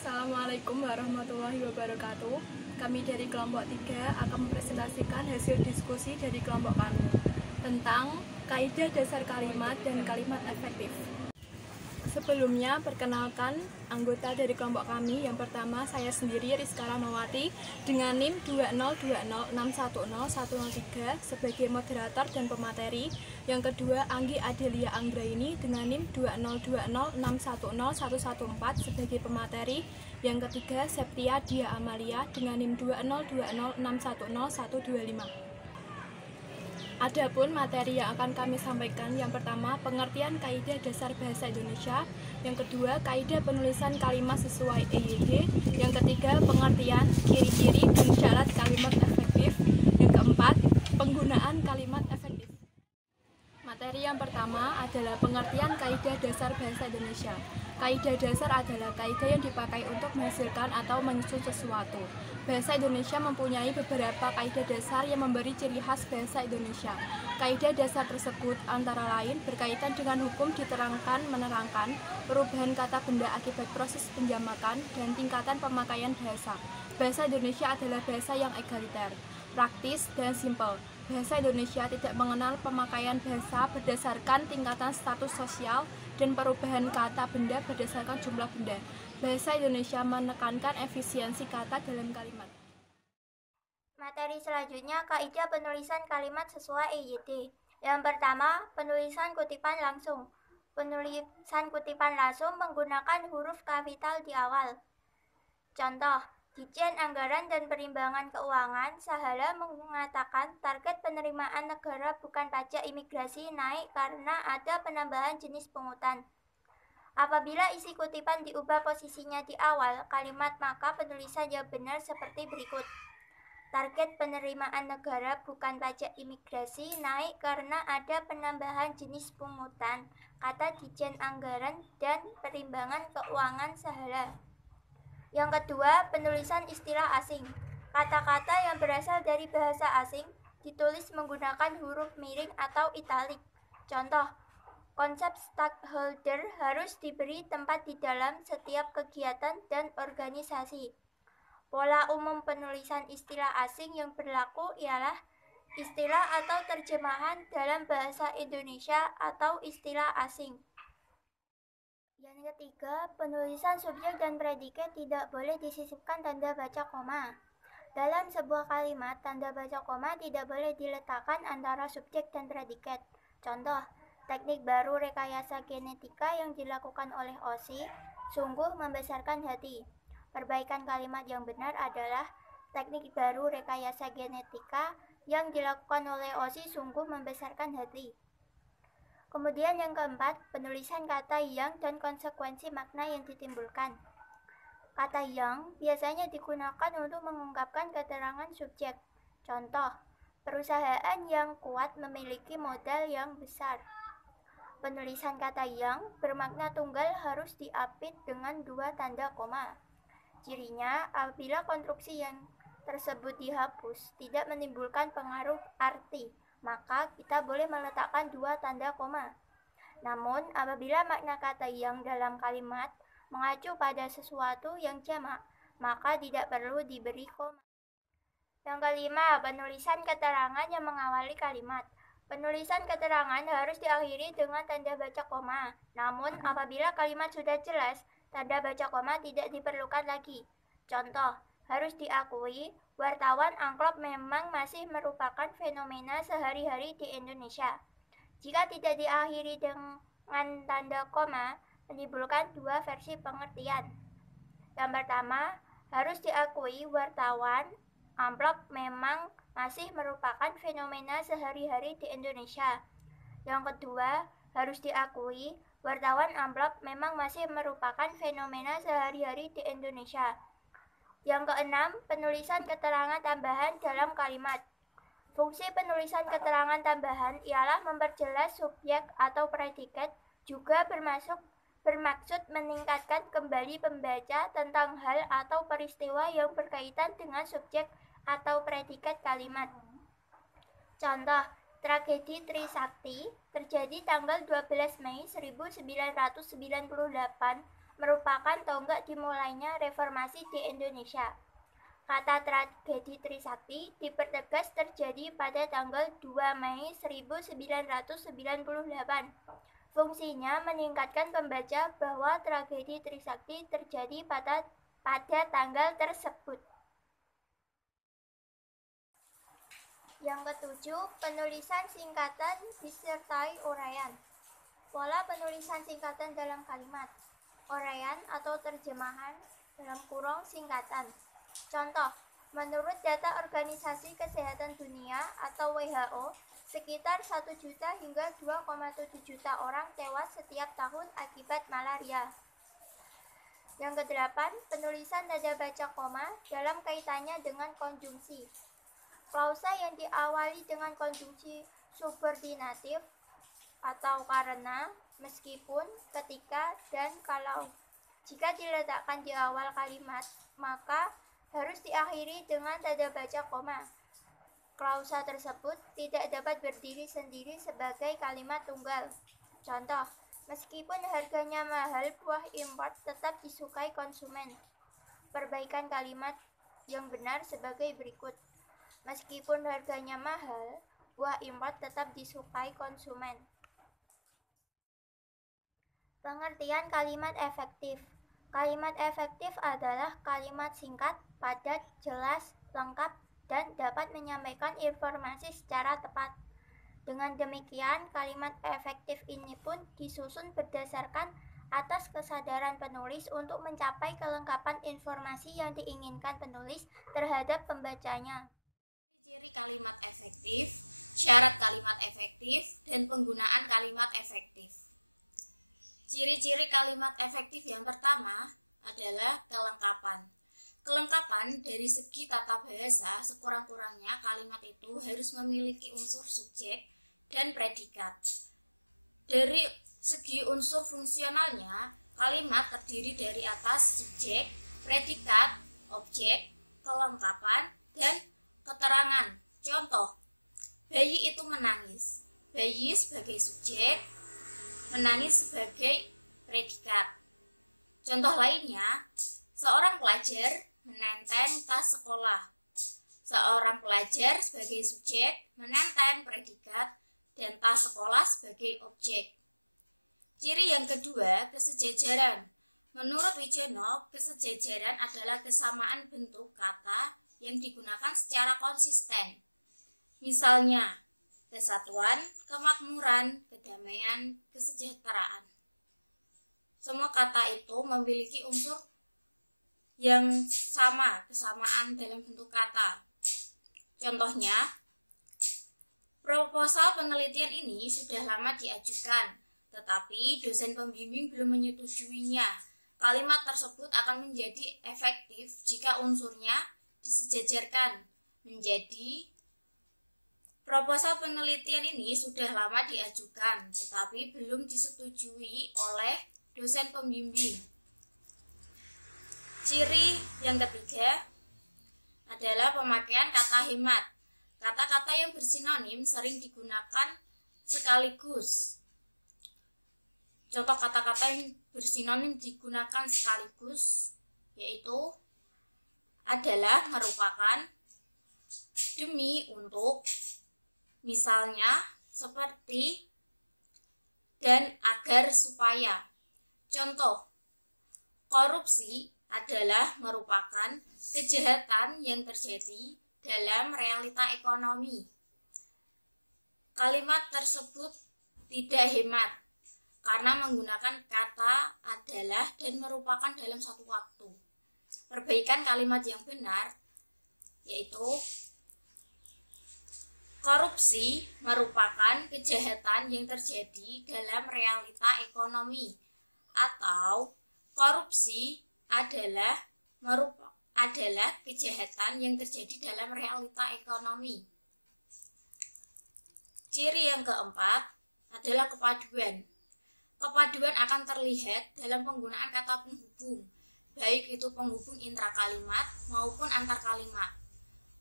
Assalamualaikum warahmatullahi wabarakatuh. Kami dari kelompok 3 akan mempresentasikan hasil diskusi dari kelompok kami tentang kaidah dasar kalimat dan kalimat efektif. Sebelumnya, perkenalkan anggota dari kelompok kami. Yang pertama, saya sendiri Rizka Rahmawati dengan NIM 20206101003 sebagai moderator dan pemateri. Yang kedua, Anggi Adelia Anggraini dengan NIM 20206101114 sebagai pemateri. Yang ketiga, Septia Dia Amalia dengan NIM 20206101125. Adapun materi yang akan kami sampaikan, yang pertama, pengertian kaidah dasar bahasa Indonesia. Yang kedua, kaidah penulisan kalimat sesuai EYD. Yang ketiga, pengertian, ciri-ciri, dan syarat kalimat efektif. Yang keempat, penggunaan kalimat efektif. Materi yang pertama adalah pengertian kaidah dasar bahasa Indonesia. Kaidah dasar adalah kaidah yang dipakai untuk menghasilkan atau menyusun sesuatu. Bahasa Indonesia mempunyai beberapa kaidah dasar yang memberi ciri khas bahasa Indonesia. Kaidah dasar tersebut antara lain berkaitan dengan hukum diterangkan menerangkan, perubahan kata benda akibat proses penjamakan, dan tingkatan pemakaian bahasa. Bahasa Indonesia adalah bahasa yang egaliter, praktis, dan simpel. Bahasa Indonesia tidak mengenal pemakaian bahasa berdasarkan tingkatan status sosial dan perubahan kata benda berdasarkan jumlah benda. Bahasa Indonesia menekankan efisiensi kata dalam kalimat. Materi selanjutnya, kaidah penulisan kalimat sesuai EYD. Yang pertama, penulisan kutipan langsung. Penulisan kutipan langsung menggunakan huruf kapital di awal. Contoh, Ditjen Anggaran dan Perimbangan Keuangan Sahala mengatakan target penerimaan negara bukan pajak imigrasi naik karena ada penambahan jenis pungutan. Apabila isi kutipan diubah posisinya di awal kalimat, maka penulisan yang benar seperti berikut. Target penerimaan negara bukan pajak imigrasi naik karena ada penambahan jenis pungutan, kata Ditjen Anggaran dan Perimbangan Keuangan Sahala. Yang kedua, penulisan istilah asing. Kata-kata yang berasal dari bahasa asing ditulis menggunakan huruf miring atau italik. Contoh, konsep stakeholder harus diberi tempat di dalam setiap kegiatan dan organisasi. Pola umum penulisan istilah asing yang berlaku ialah istilah atau terjemahan dalam bahasa Indonesia atau istilah asing. Yang ketiga, penulisan subjek dan predikat tidak boleh disisipkan tanda baca koma. Dalam sebuah kalimat, tanda baca koma tidak boleh diletakkan antara subjek dan predikat. Contoh, teknik baru rekayasa genetika yang dilakukan oleh OSI sungguh membesarkan hati. Perbaikan kalimat yang benar adalah teknik baru rekayasa genetika yang dilakukan oleh OSI sungguh membesarkan hati. Kemudian yang keempat, penulisan kata yang dan konsekuensi makna yang ditimbulkan. Kata yang biasanya digunakan untuk mengungkapkan keterangan subjek. Contoh, perusahaan yang kuat memiliki modal yang besar. Penulisan kata yang bermakna tunggal harus diapit dengan dua tanda koma. Cirinya, apabila konstruksi yang tersebut dihapus, tidak menimbulkan pengaruh arti, maka kita boleh meletakkan dua tanda koma. Namun, apabila makna kata yang dalam kalimat mengacu pada sesuatu yang jamak, maka tidak perlu diberi koma. Yang kelima, penulisan keterangan yang mengawali kalimat. Penulisan keterangan harus diakhiri dengan tanda baca koma. Namun, apabila kalimat sudah jelas, tanda baca koma tidak diperlukan lagi. Contoh, harus diakui, wartawan amplop memang masih merupakan fenomena sehari-hari di Indonesia. Jika tidak diakhiri dengan tanda koma, menimbulkan dua versi pengertian. Yang pertama, harus diakui wartawan amplop memang masih merupakan fenomena sehari-hari di Indonesia. Yang kedua, harus diakui wartawan amplop memang masih merupakan fenomena sehari-hari di Indonesia. Yang keenam, penulisan keterangan tambahan dalam kalimat. Fungsi penulisan keterangan tambahan ialah memperjelas subjek atau predikat, juga bermaksud meningkatkan kembali pembaca tentang hal atau peristiwa yang berkaitan dengan subjek atau predikat kalimat. Contoh, tragedi Trisakti terjadi tanggal 12 Mei 1998 merupakan tonggak dimulainya reformasi di Indonesia. Kata tragedi Trisakti dipertegas terjadi pada tanggal 2 Mei 1998. Fungsinya meningkatkan pembaca bahwa tragedi Trisakti terjadi pada tanggal tersebut. Yang ketujuh, penulisan singkatan disertai uraian. Pola penulisan singkatan dalam kalimat. Uraian atau terjemahan dalam kurung singkatan. Contoh, menurut data Organisasi Kesehatan Dunia atau WHO, sekitar 1 juta hingga 2,7 juta orang tewas setiap tahun akibat malaria. Yang kedelapan, penulisan nada baca koma dalam kaitannya dengan konjungsi. Klausa yang diawali dengan konjungsi subordinatif atau karena, meskipun, ketika, dan kalau. Jika diletakkan di awal kalimat, maka harus diakhiri dengan tanda baca koma. Klausa tersebut tidak dapat berdiri sendiri sebagai kalimat tunggal. Contoh, meskipun harganya mahal, buah impor tetap disukai konsumen. Perbaikan kalimat yang benar sebagai berikut. Meskipun harganya mahal, buah impor tetap disukai konsumen. Pengertian kalimat efektif. Kalimat efektif adalah kalimat singkat, padat, jelas, lengkap, dan dapat menyampaikan informasi secara tepat. Dengan demikian, kalimat efektif ini pun disusun berdasarkan atas kesadaran penulis untuk mencapai kelengkapan informasi yang diinginkan penulis terhadap pembacanya. Ciri kalimat efektif, syarat kalimat efektif, dan penggunaan kalimat efektif. Ciri-ciri kalimat efektif yang pertama adalah kelengkapan. Kelengkapan dari segi tata bahasa, sekurang-kurangnya kalimat itu harus memiliki unsur subjek dan predikat. Dari segi unsur fungsionalnya, kalimat terdiri dari atas subjek, predikat, objek, kelengkapan, dan keterangan. Contoh, bayi itu menangis. Bayi sebagai subjek, menangis sebagai predikat. Contoh lainnya, seorang pelajar menenteng tas sekolah. Seorang pelajar sebagai subjek, menenteng predikat, dan tas sekolah sebagai objek. Ciri yang kedua, kesejajaran. Menurut Wijono, kesejajaran adalah kesamaan bentuk kata yang digunakan secara konsisten. Misalnya, kesatuan, kemakmuran, kedamaian, kesejahteraan. Semua kata itu memiliki unsur yang sama, kesamaan dalam bentuk kata. Contohnya, proposal penelitian ini sudah lama diajukan, tetapi dosen pembimbing belum menyetujuinya. Kalimat tersebut akan menjadi efektif jika unsurnya disejajarkan menjadi proposal penelitian ini sudah lama diajukan, tetapi belum disetujui oleh dosen pembimbing. Ciri yang ketiga adalah pemakaian kata hemat. Kata-kata yang bersinonim sering digunakan sekaligus. Contoh kata-kata yang bersinonim digunakan sekaligus yaitu adalah, merupakan, demi, untuk, misalnya, seperti, dan agar, supaya. Contoh, korupsi adalah merupakan kejahatan yang terjadi dalam realita ekonomi. Kalimat tersebut tidak hemat karena menggunakan kata adalah dan merupakan dalam satu waktu. Perbaikan kalimat yang benar yaitu korupsi merupakan kejahatan yang terjadi dalam realita ekonomi, atau korupsi adalah kejahatan yang terjadi dalam realita ekonomi. Ciri yang keempat adalah kepaduan. Kepaduan akan terlihat dalam penggunaan kata penghubung, baik itu penghubung intrakalimat maupun antar kalimat.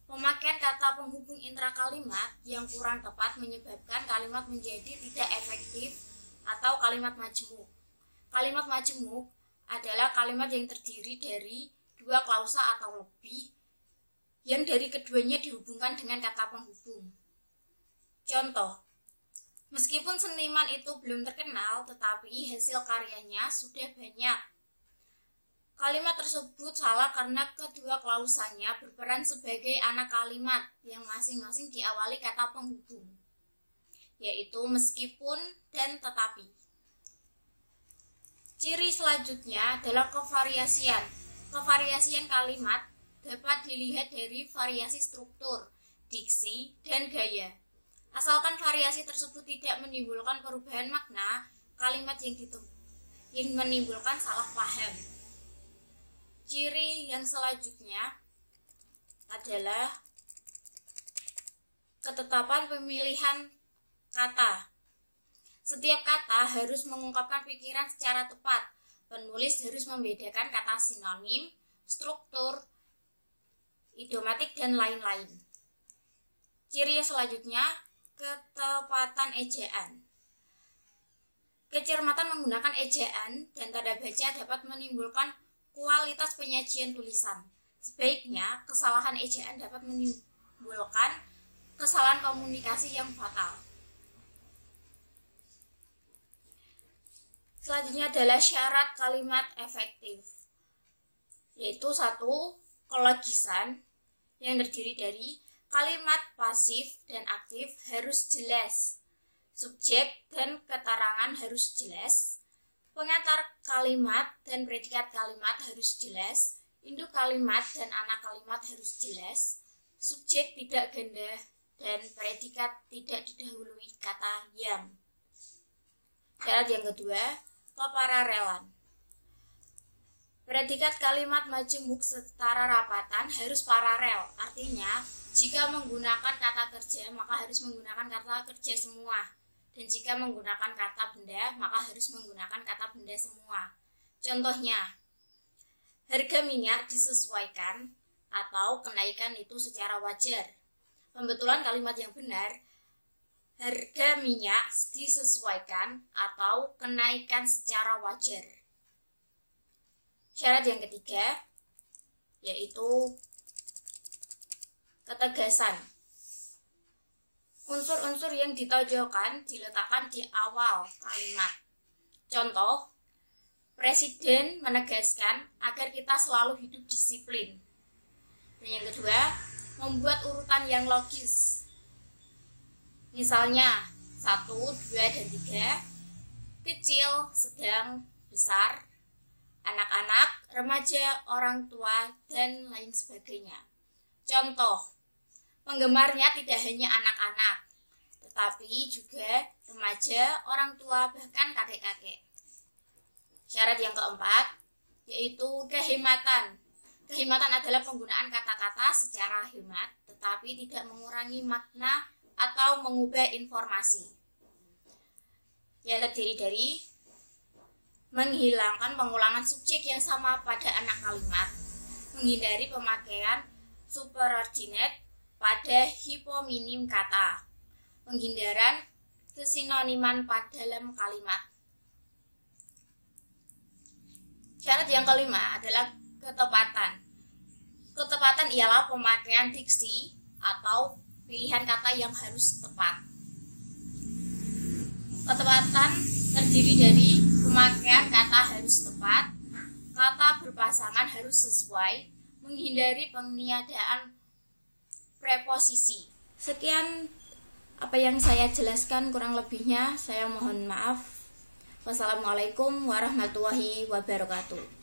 Pemakaian kata penghubung intrakalimat yang kurang tepat menyebabkan kalimat menjadi tidak efektif atau kalimat majemuk. Kalimat majemuk adalah kalimat yang terdiri dari dua klausa atau lebih, yang dari keduanya dihubungkan dengan kata penghubung. Contoh, meskipun seniman itu belum terkenal, tetapi hasil karyanya sudah banyak. Kalimat tersebut salah karena kedua klausanya berperan sebagai anak kalimat yang masing-masing diawali kata penghubung, yaitu meskipun dan tetapi. Ciri selanjutnya adalah kevariasian. Kevariasian kalimat dapat dilihat dari variasi struktur, diksi, dan gaya. Asalkan variasi tersebut tidak menimbulkan perubahan makna kalimat yang menimbulkan salah paham. Ciri yang selanjutnya adalah ketetapan pemilihan kata. Setiap kata harus mengungkapkan pikiran secara tepat. Penulis harus membedakan kata sinonim, struktur, idiomatik, dan lain-lain. Ciri yang selanjutnya, ketepatan ejaan. Kecermatan menggunakan ejaan dan tanda baca dapat menimbulkan kualitas penyajian tulisan. Sebaiknya, kesalahan ejaan dapat menimbulkan kesalahan komunikasi yang fatal. Selanjutnya adalah syarat kalimat efektif, yaitu 1. Kologisan yang terdiri dari kalimat pasif dan aktif harus jelas, subjek dan keterangan harus jelas, pengantar kalimat dan predikat kalimat harus jelas, induk kalimat dan anak kalimat harus jelas, subjek tidak ganda, dan predikat tidak didahului kata yang. Syarat yang kedua, kepararelan. Predikat kalimat majemuk setara rapatan harus paralel. Artinya, jika menggunakan kata kerja, maka harus menggunakan kata kerja semua. Dan jika menggunakan kata benda, maka harus menggunakan kata benda semua. Contohnya, harga minyak disesuaikan atau kenaikan itu secara wajar. Pembetulan kalimat yang benar, harga minyak disesuaikan atau kenaikan secara wajar. Syarat yang ketiga, yaitu ketegasan. Unsur-unsur yang ditonjolkan diletakkan di awal kalimat. Contoh, Presiden menegaskan agar kita selalu hidup disiplin. Dan yang kedua, membuat urutan yang logis. Misalnya 1, 2, dan 3, kecil, sedang, besar, anak-anak, remaja, orang tua, dan lain sebagainya. Contoh, penggemarnya tidak hanya anak-anak, tetapi juga remaja, orang tua, bahkan kakek-kakek. Syarat yang keempat, yaitu kehematan. Kehematan adalah penggunaan kata-kata secara hemat, tetapi tidak mengurangi makna atau mengubah informasi. Yang terdiri dari menghilangkan pengulangan subjek yang sama pada anak kalimat, menghindari pemakaian superordinate pada hipominim kata, penghindaran kesinoniman pada dalam kalimat. Syarat yang kelima adalah ketepatan. Ketepatan ialah pemakaian diksi atau pilihan kata yang harus tepat. Ketepatan terdiri dari pemakaian kata harus tepat, kata berpasangan harus sesuai, menghindari peniadaan preposisi. Sekian apa yang saya jelaskan, kurang lebihnya saya mohon maaf. Wassalamualaikum warahmatullahi wabarakatuh.